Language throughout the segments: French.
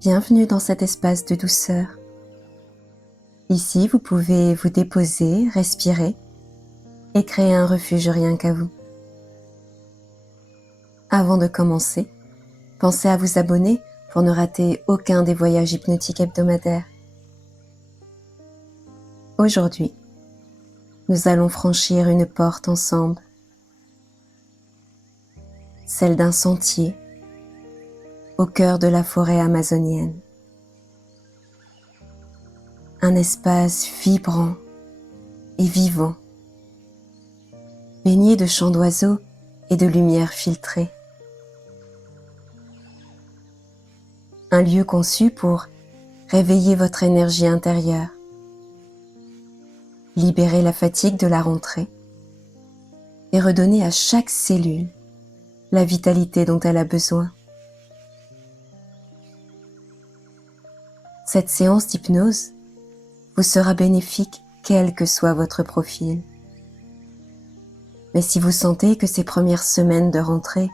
Bienvenue dans cet espace de douceur. Ici, vous pouvez vous déposer, respirer et créer un refuge rien qu'à vous. Avant de commencer, pensez à vous abonner pour ne rater aucun des voyages hypnotiques hebdomadaires. Aujourd'hui, nous allons franchir une porte ensemble, celle d'un sentier au cœur de la forêt amazonienne. Un espace vibrant et vivant, baigné de chants d'oiseaux et de lumière filtrée. Un lieu conçu pour réveiller votre énergie intérieure, libérer la fatigue de la rentrée et redonner à chaque cellule la vitalité dont elle a besoin. Cette séance d'hypnose vous sera bénéfique quel que soit votre profil. Mais si vous sentez que ces premières semaines de rentrée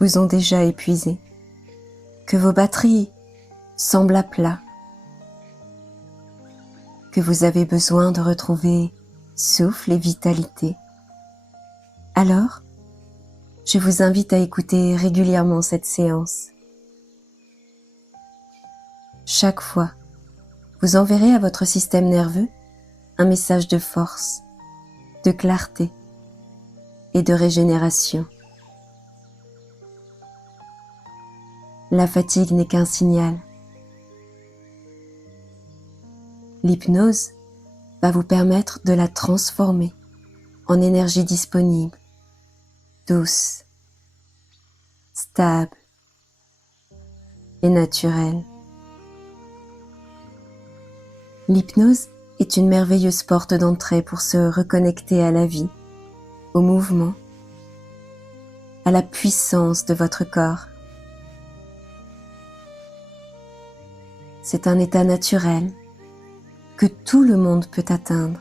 vous ont déjà épuisé, que vos batteries semblent à plat, que vous avez besoin de retrouver souffle et vitalité, alors je vous invite à écouter régulièrement cette séance. Chaque fois, vous enverrez à votre système nerveux un message de force, de clarté et de régénération. La fatigue n'est qu'un signal. L'hypnose va vous permettre de la transformer en énergie disponible, douce, stable et naturelle. L'hypnose est une merveilleuse porte d'entrée pour se reconnecter à la vie, au mouvement, à la puissance de votre corps. C'est un état naturel que tout le monde peut atteindre.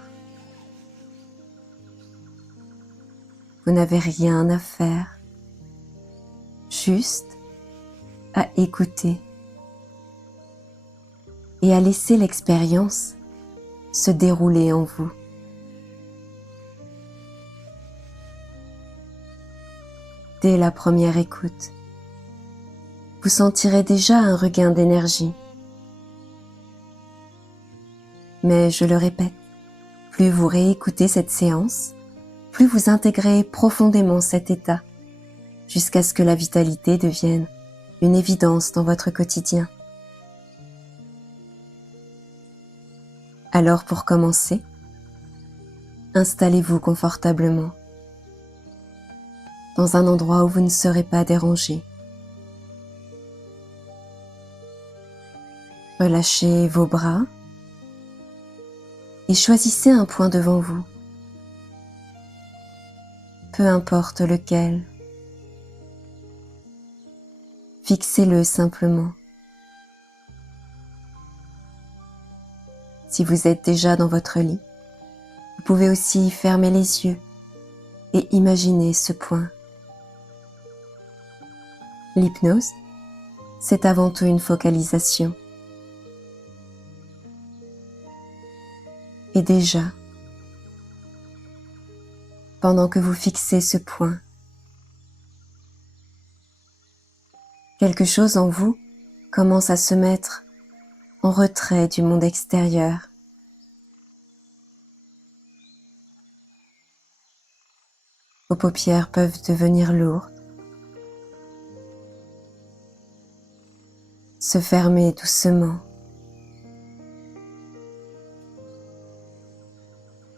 Vous n'avez rien à faire, juste à écouter et à laisser l'expérience se dérouler en vous. Dès la première écoute, vous sentirez déjà un regain d'énergie. Mais je le répète, plus vous réécoutez cette séance, plus vous intégrez profondément cet état, jusqu'à ce que la vitalité devienne une évidence dans votre quotidien. Alors pour commencer, installez-vous confortablement, dans un endroit où vous ne serez pas dérangé. Relâchez vos bras et choisissez un point devant vous, peu importe lequel. Fixez-le simplement. Si vous êtes déjà dans votre lit, vous pouvez aussi fermer les yeux et imaginer ce point. L'hypnose, c'est avant tout une focalisation. Et déjà, pendant que vous fixez ce point, quelque chose en vous commence à se mettre en retrait du monde extérieur. Vos paupières peuvent devenir lourdes, se fermer doucement.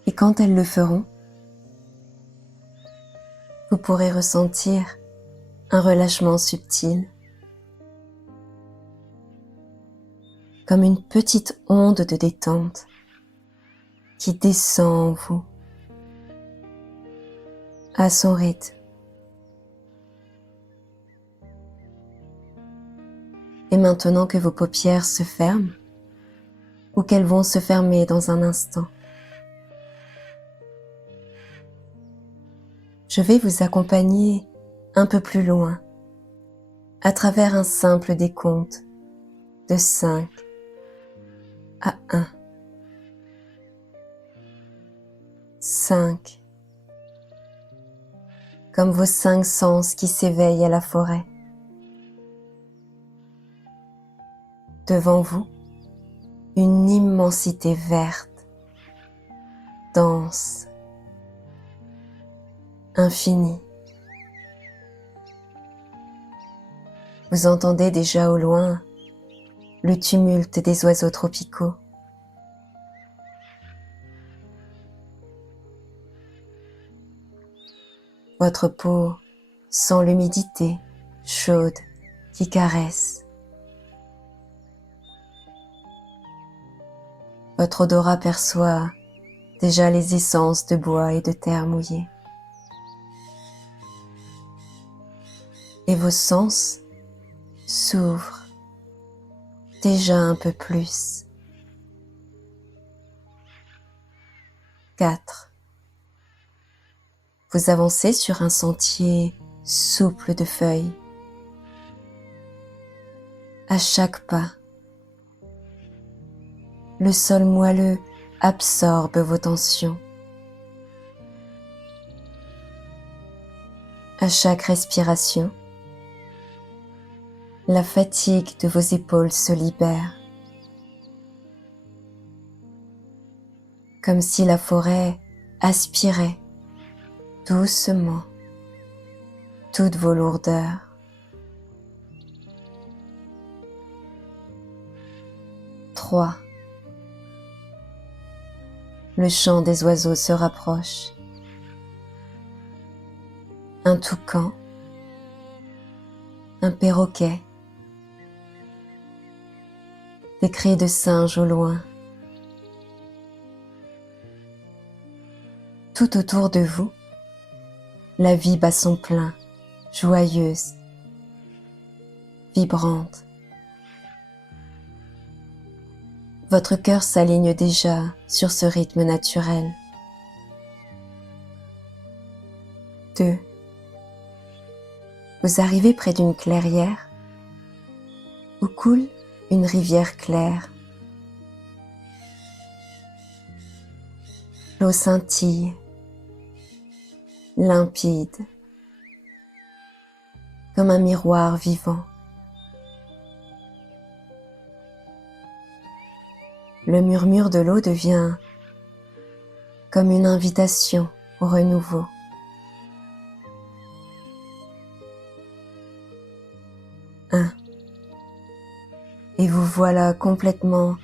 Et quand elles le feront, vous pourrez ressentir un relâchement subtil, comme une petite onde de détente qui descend en vous, à son rythme. Et maintenant que vos paupières se ferment, ou qu'elles vont se fermer dans un instant, je vais vous accompagner un peu plus loin, à travers un simple décompte de 5 à 1. 5. Comme vos 5 sens qui s'éveillent à la forêt. Devant vous, une immensité verte, dense, infinie. Vous entendez déjà au loin le tumulte des oiseaux tropicaux. Votre peau sent l'humidité chaude qui caresse. Votre odorat perçoit déjà les essences de bois et de terre mouillée. Et vos sens s'ouvrent déjà un peu plus. 4. Vous avancez sur un sentier souple de feuilles. À chaque pas, le sol moelleux absorbe vos tensions. À chaque respiration, la fatigue de vos épaules se libère. Comme si la forêt aspirait doucement toutes vos lourdeurs. 3. Le chant des oiseaux se rapproche. Un toucan, un perroquet, des cris de singes au loin. Tout autour de vous, la vie bat son plein, joyeuse, vibrante. Votre cœur s'aligne déjà sur ce rythme naturel. 2. Vous arrivez près d'une clairière où coule une rivière claire. L'eau scintille, limpide, comme un miroir vivant. Le murmure de l'eau devient comme une invitation au renouveau. 1. Et vous voilà complètement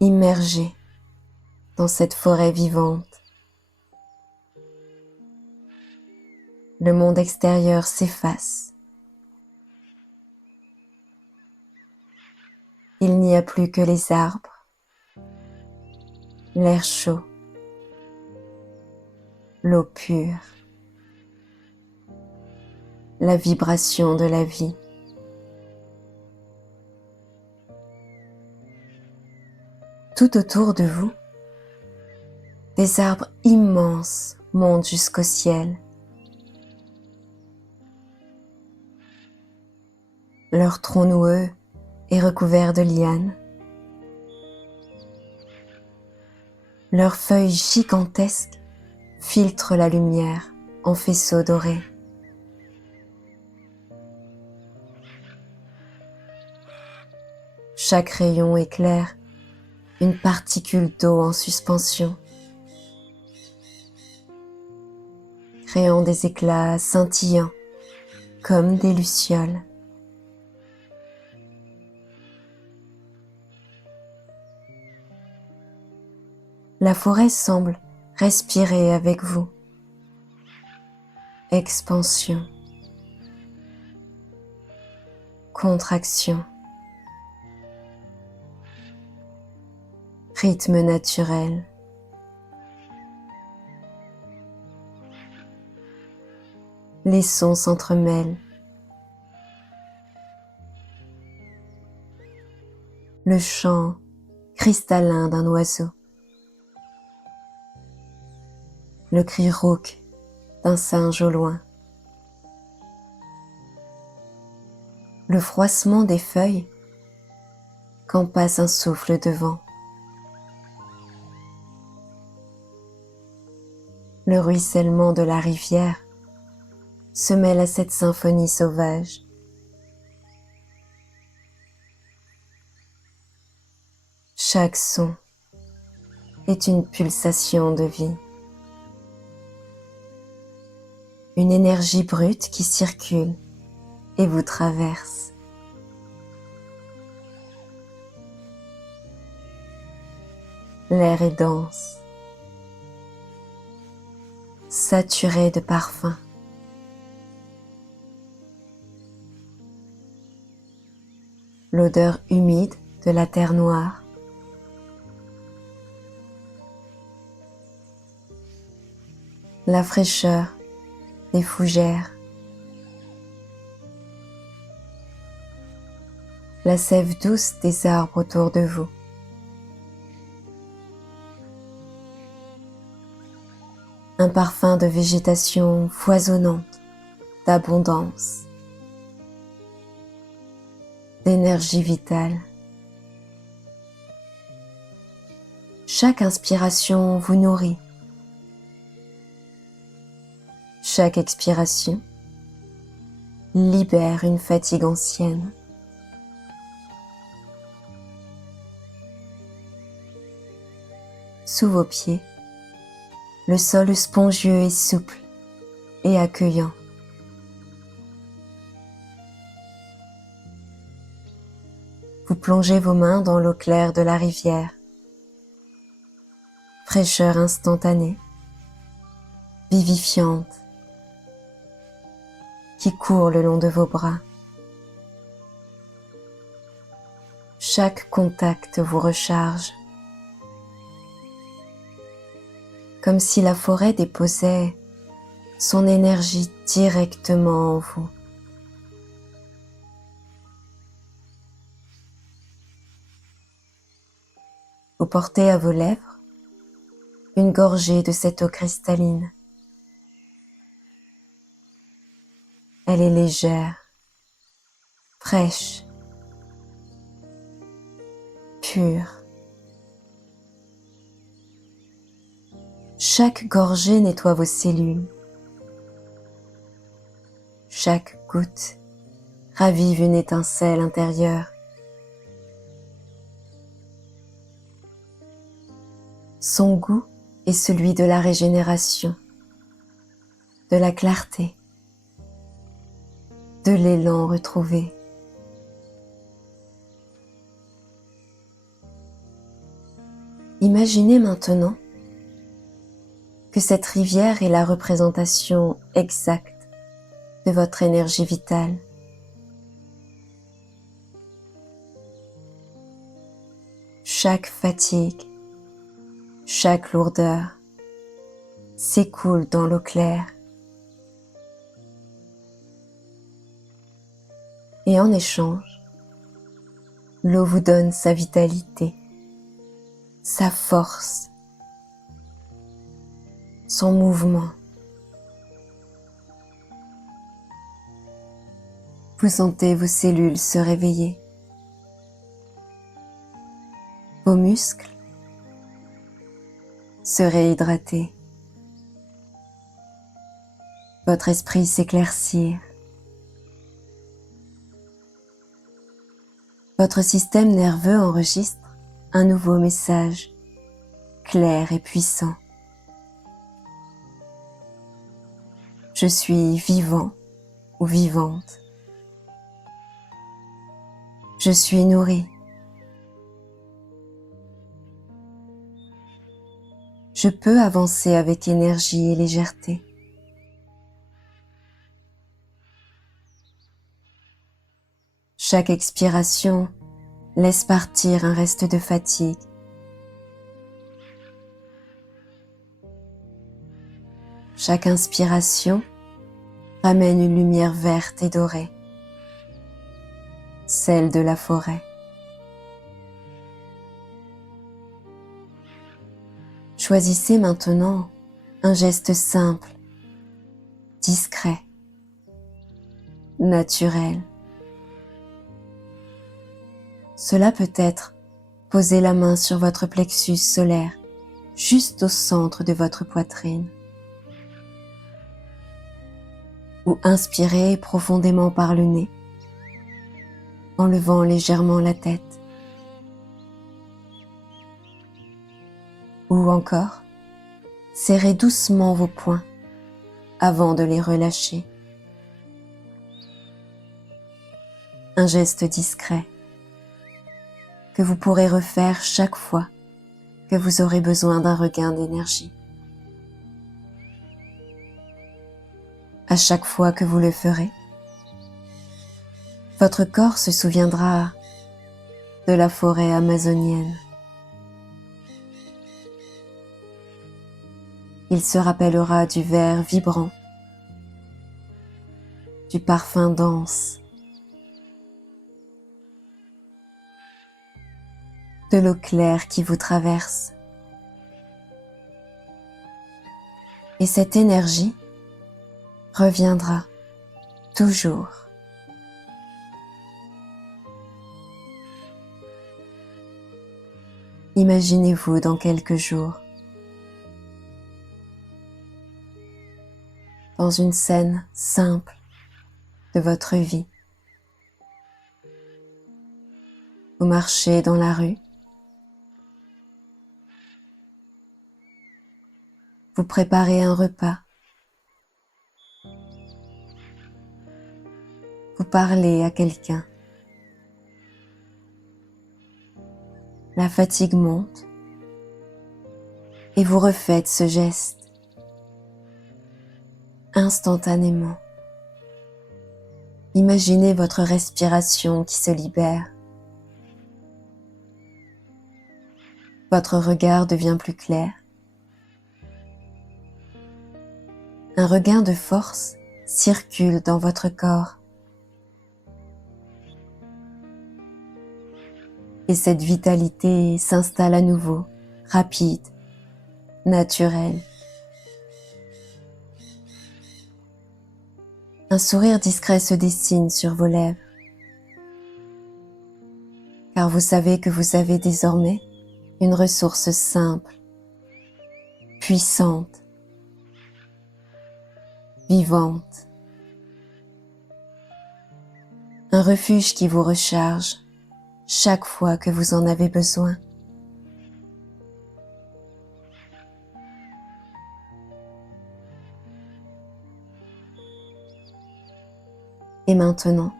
immergé dans cette forêt vivante. Le monde extérieur s'efface. Il n'y a plus que les arbres, l'air chaud, l'eau pure, la vibration de la vie. Tout autour de vous, des arbres immenses montent jusqu'au ciel. Leur tronc noueux est recouvert de lianes. Leurs feuilles gigantesques filtrent la lumière en faisceaux dorés. Chaque rayon éclaire une particule d'eau en suspension, créant des éclats scintillants comme des lucioles. La forêt semble respirer avec vous. Expansion, contraction, rythme naturel. Les sons s'entremêlent. Le chant cristallin d'un oiseau. Le cri rauque d'un singe au loin. le froissement des feuilles quand passe un souffle de vent, le ruissellement de la rivière se mêle à cette symphonie sauvage. Chaque son est une pulsation de vie, une énergie brute qui circule et vous traverse. L'air est dense, saturé de parfums. L'odeur humide de la terre noire, la fraîcheur des fougères, la sève douce des arbres autour de vous. Un parfum de végétation foisonnante, d'abondance, d'énergie vitale. Chaque inspiration vous nourrit. Chaque expiration libère une fatigue ancienne. Sous vos pieds, le sol spongieux et souple et accueillant. Vous plongez vos mains dans l'eau claire de la rivière. Fraîcheur instantanée, vivifiante, qui court le long de vos bras. Chaque contact vous recharge, comme si la forêt déposait son énergie directement en vous. Vous portez à vos lèvres une gorgée de cette eau cristalline. Elle est légère, fraîche, pure. Chaque gorgée nettoie vos cellules. Chaque goutte ravive une étincelle intérieure. Son goût est celui de la régénération, de la clarté, de l'élan retrouvé. Imaginez maintenant que cette rivière est la représentation exacte de votre énergie vitale. Chaque fatigue, chaque lourdeur s'écoule dans l'eau claire. Et en échange, l'eau vous donne sa vitalité, sa force, son mouvement. Vous sentez vos cellules se réveiller, vos muscles se réhydrater, votre esprit s'éclaircir, votre système nerveux enregistre un nouveau message, clair et puissant. Je suis vivant ou vivante. Je suis nourri. Je peux avancer avec énergie et légèreté. Chaque expiration laisse partir un reste de fatigue. Chaque inspiration ramène une lumière verte et dorée, celle de la forêt. Choisissez maintenant un geste simple, discret, naturel, Cela peut être poser la main sur votre plexus solaire, juste au centre de votre poitrine. Ou inspirer profondément par le nez, en levant légèrement la tête. Ou encore, serrez doucement vos poings avant de les relâcher. Un geste discret que vous pourrez refaire chaque fois que vous aurez besoin d'un regain d'énergie. À chaque fois que vous le ferez, votre corps se souviendra de la forêt amazonienne. Il se rappellera du vert vibrant, du parfum dense, de l'eau claire qui vous traverse. Et cette énergie reviendra toujours. Imaginez-vous dans quelques jours, dans une scène simple de votre vie. Vous marchez dans la rue, vous préparez un repas, vous parlez à quelqu'un. La fatigue monte et vous refaites ce geste instantanément. Imaginez votre respiration qui se libère. Votre regard devient plus clair. Un regain de force circule dans votre corps. Et cette vitalité s'installe à nouveau, rapide, naturelle. Un sourire discret se dessine sur vos lèvres, car vous savez que vous avez désormais une ressource simple, puissante, vivante. Un refuge qui vous recharge chaque fois que vous en avez besoin. Et maintenant,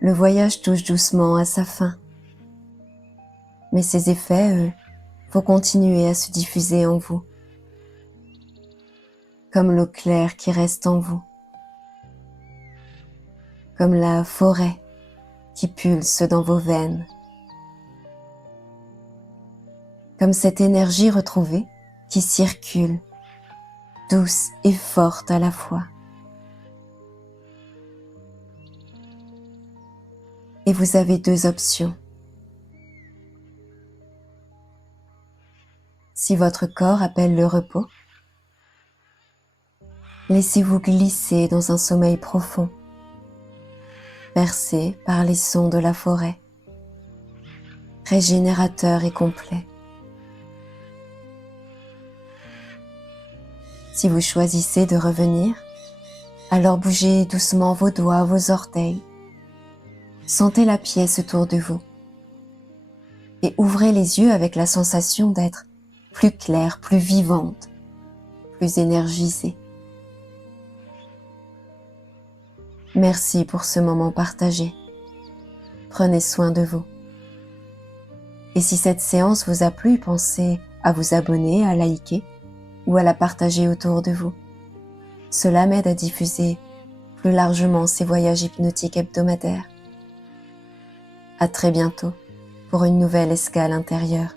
le voyage touche doucement à sa fin. Mais ses effets, eux, vont continuer à se diffuser en vous, comme l'eau claire qui reste en vous, comme la forêt qui pulse dans vos veines, comme cette énergie retrouvée qui circule, douce et forte à la fois. Et vous avez deux options. Si votre corps appelle le repos, laissez-vous glisser dans un sommeil profond, bercé par les sons de la forêt, régénérateur et complet. Si vous choisissez de revenir, alors bougez doucement vos doigts, vos orteils. Sentez la pièce autour de vous et ouvrez les yeux avec la sensation d'être plus claire, plus vivante, plus énergisée. Merci pour ce moment partagé. Prenez soin de vous. Et si cette séance vous a plu, pensez à vous abonner, à liker ou à la partager autour de vous. Cela m'aide à diffuser plus largement ces voyages hypnotiques hebdomadaires. À très bientôt pour une nouvelle escale intérieure.